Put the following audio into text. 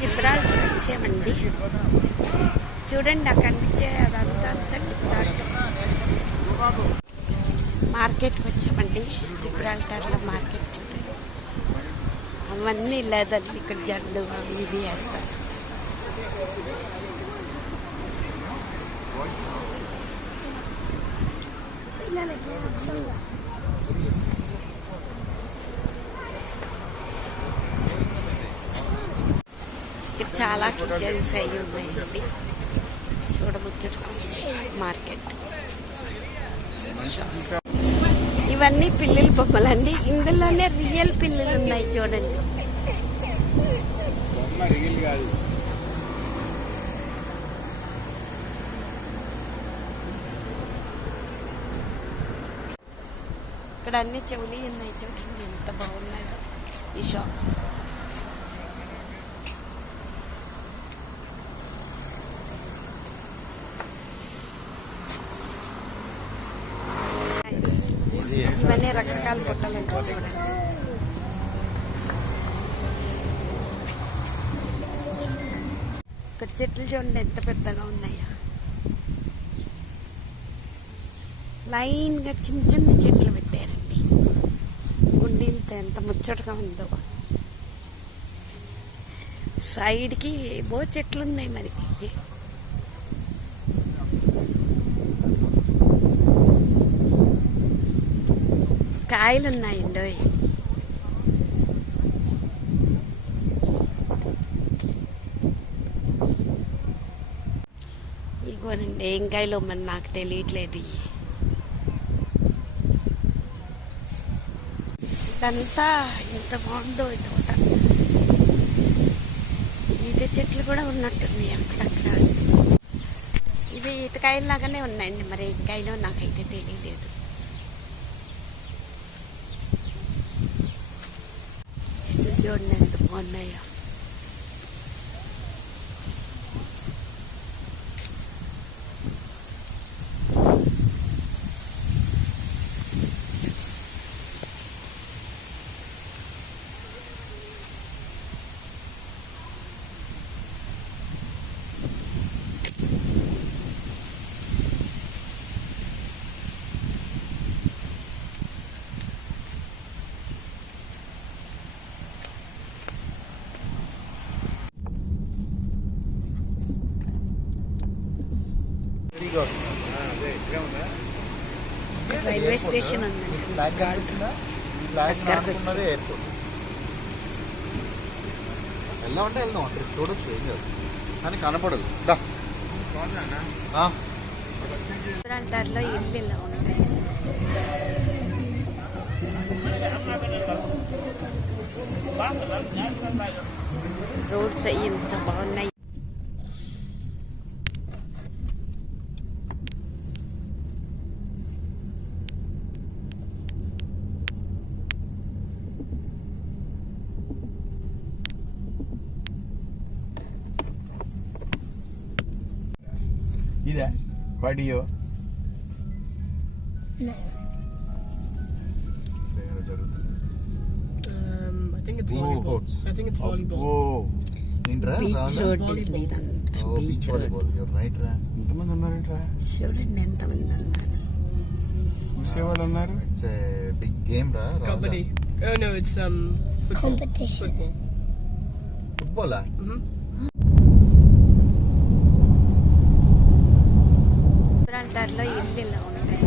Gibraltar వచ్చామండి. చూడండి అక్కడి నుంచే అదంతా జిబ్రాల్టర్. మార్కెట్కి వచ్చామండి. జిబ్రాల్టర్లో మార్కెట్ చూడండి, అవన్నీ లేదండి. ఇక్కడ జండు అవి ఇవి వేస్తారు. ఇక్కడ చాలా కిచెన్స్ అవి ఉన్నాయండి. చూడబుచ్చుడు మార్కెట్. ఇవన్నీ పిల్లల బొమ్మలండి. ఇందులోనే రియల్ పిల్లలు ఉన్నాయి చూడండి. ఇక్కడ అన్ని చెవులు ఉన్నాయి చూడండి, ఎంత బాగున్నాయో ఈ షాప్. ఇవన్నీ రకరకాల బుట్టలు ఉంటాయి చూడండి. ఇక్కడ చెట్లు చూడండి ఎంత పెద్దగా ఉన్నాయో. లైన్గా చిన్న చిన్న చెట్లు పెట్టారండి. కుండీలతో ఎంత ముచ్చటగా ఉందో. సైడ్కి ఏవో చెట్లు ఉన్నాయి మరి. కాయలు ఉన్నాయండి. ఇగోనండి, ఏం కాయలు మరి నాకు తెలియట్లేదు. ఇదంతా ఎంత బాగుందో ఈ తోట. ఈత చెట్లు కూడా ఉన్నట్టుంది అక్కడక్కడ. ఇవి ఈతకాయలు లాగానే ఉన్నాయండి, మరి ఏం కాయలో నాకైతే తెలియలేదు. చెట్లు చూడండి ఎంత బాగున్నాయో. రైల్వే స్టేషన్ ఉందండి. ఎయిర్పోర్ట్ వెళ్దామంటే వెళ్దాం, అక్కడ చూడొచ్చు, ఏం కాదు కానీ కనపడదు. జిబ్రాల్టర్లో ఇల్లు ఇలా ఉంటాయి. రోడ్స్ అవి ఎంత బాగున్నాయి. ఇదే పడియో I think it's volleyball. I think it's volleyball. Oh, beach road ఇదంతా బీచ్ రోడ్. ఎంతమంది ఉన్నారంట్రా? చూడండి ఎంతమంది ఉన్నారు. చూసేవాళ్ళు ఉన్నారు. ఇట్స్ ఏ బిగ్ గేమ్ రా. Kabaddi. Oh no, it's football. Competition. Football. ఫుట్బాలా? జిబ్రాల్టర్లో ఇల్లు ఇలా ఉంటాయి.